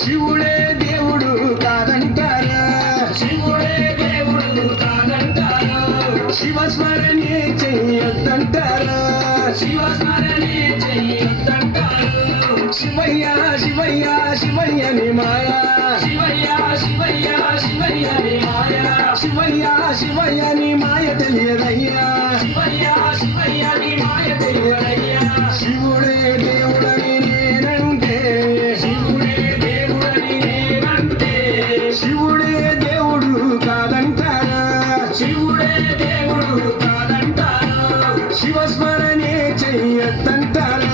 శివుడే దేవుడు కాదంటారా, శివుడే దేవుడు కాదంటారా, శివస్మరణే చెయ్యొద్దంటారా, శివస్మరణే చెయ్యొద్దంటారు. శివయ్య శివయ్య శివయ్యని మాయా, శివయ్య శివయ్య శివయ్యని మాయా, శివయ్య శివయ్యని మాయ తెలియదయ్యా, శివయ్య శివయ్యని మాయ తెలియదయ్యా. శివుడే దేవుడని నేనంటే, శివుడే దేవుడని నేనంటే, శివుడే దేవుడు కాదంటారా, శివుడే దేవుడు కాదంటారా, శివస్మరణే చెయ్యొద్దంటారా.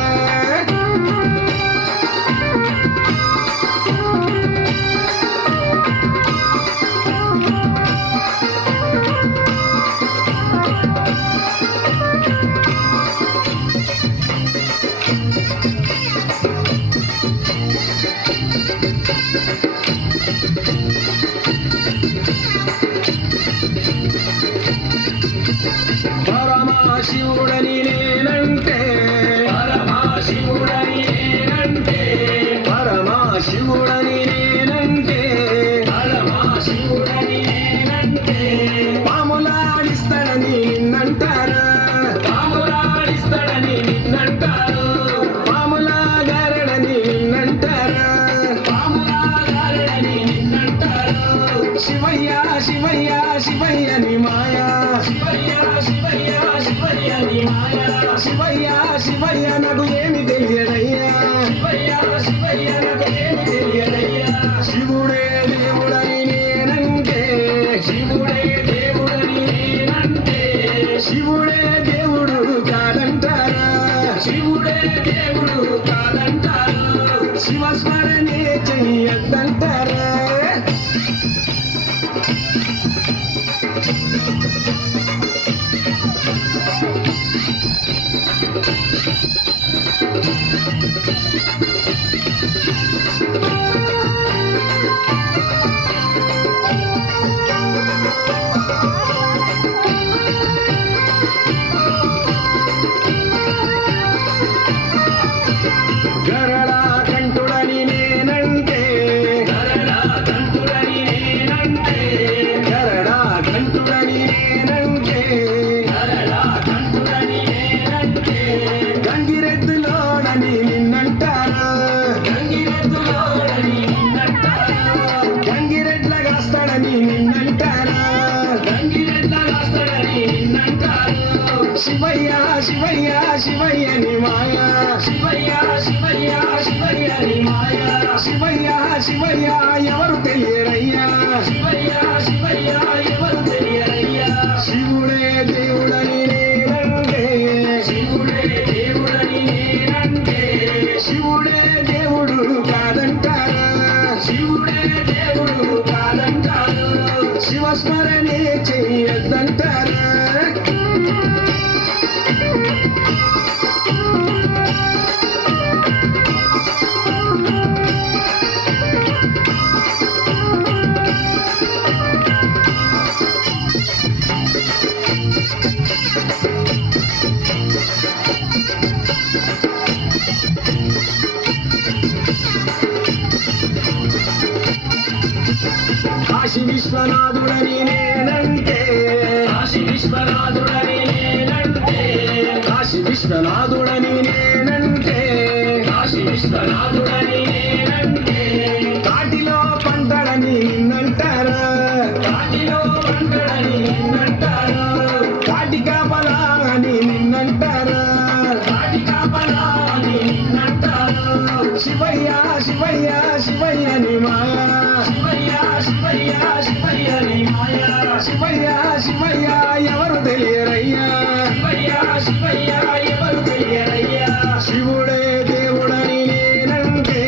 పరమశివుడని నేనంటే, పరమశివుడని నేనంటే, పరమశివుడని నేనంటే, పరమశివుడని నేనంటే, పాములాడిస్తాడని నిన్నంటారా, పాములాడిస్తాడని నిన్నంటారు, పాములాగారడని నిన్నంటారా, పాములాగారడని నిన్నంటారు. శివయ్య శివయ్య శివయ్యని మాయా, శివయ్య శివయ్య శివయ్యని మాయా, శివయ్య శివయ్య నాకు ఏమి తెలియదయ్యా, శివయ్య శివయ్య నాకు ఏమి తెలియదయ్యా. శివుడే దేవుడని నేనంటే, శివుడే దేవుడని నేనంటే, శివుడే దేవుడు కాదంటారా, శివుడే దేవుడు కాదంటారా, శివస్మరణే చెయ్యొద్దంటారా. గరడా కంఠుడని నేనంటే, గరడా కంఠుడని నేనంటే, గరడా కంఠుడని నేనంటే, గరడా కంఠుడని నేనంటే, గంగిరెద్దులోడని నిన్నంటారా, గంగిరెద్దులోడని నిన్నంటారా, గంగిరెడ్లగాస్తాడని నిన్నంటారా, గంగిరెడ్లగాస్తాడని నిన్నంటారు. శివయ్య శివయ్య శివయ్యని మాయా, శివయ్య శివయ్య శివయ్యని మాయా, శివయ్య శివయ్య ఎవరు తెలియరయ్యా, శివయ్య శివయ్య ఎవరు తెలియరయ్యా. శివుడే దేవుడని నేనంటే, శివుడే దేవుడని నేనంటే, శివుడే దేవుడు కాదంటారా, శివుడే దేవుడు కాదంటారు, శివస్మరణే చెయ్యొద్దంటారా. కాశీ విశ్వనాథుడని నేనంటే, కాశీ విశ్వనాథుడని నేనంటే, కాశీ విశ్వనాథుడని నేనంటే, కాశీ విశ్వనాథుడని నేనంటే, కాటిలో పంటడని నిన్నంటారా, కాటిలో పంటడని నిన్నంటారా, కాటి కాపలా అని నిన్నంటారా, కాటి కాపలా అని నిన్నంటారు. శివయ్య శివయ్య శివయ్యని మాయా, శివయ్య శివయ్య శివయ్యని మాయా, శివయ్య శివయ్య ఎవరు తెలియరయ్యా, శివయ్య శివయ్య ఎవరు తెలియరయ్యా. శివుడే దేవుడని నేనంటే,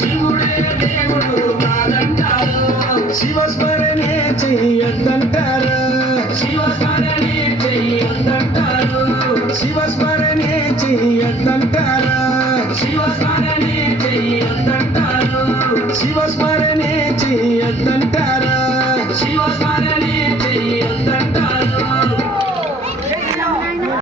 శివుడే దేవుడు కాదంటారు శివస్మరణే చెయ్యొద్దంటారు శివస్మరణే చెయ్యొద్దంటారు శివస్మరణే చెయ్యొద్దంటారు శివస్మరణే చెయ్యొద్దంటారు శివస్మరణే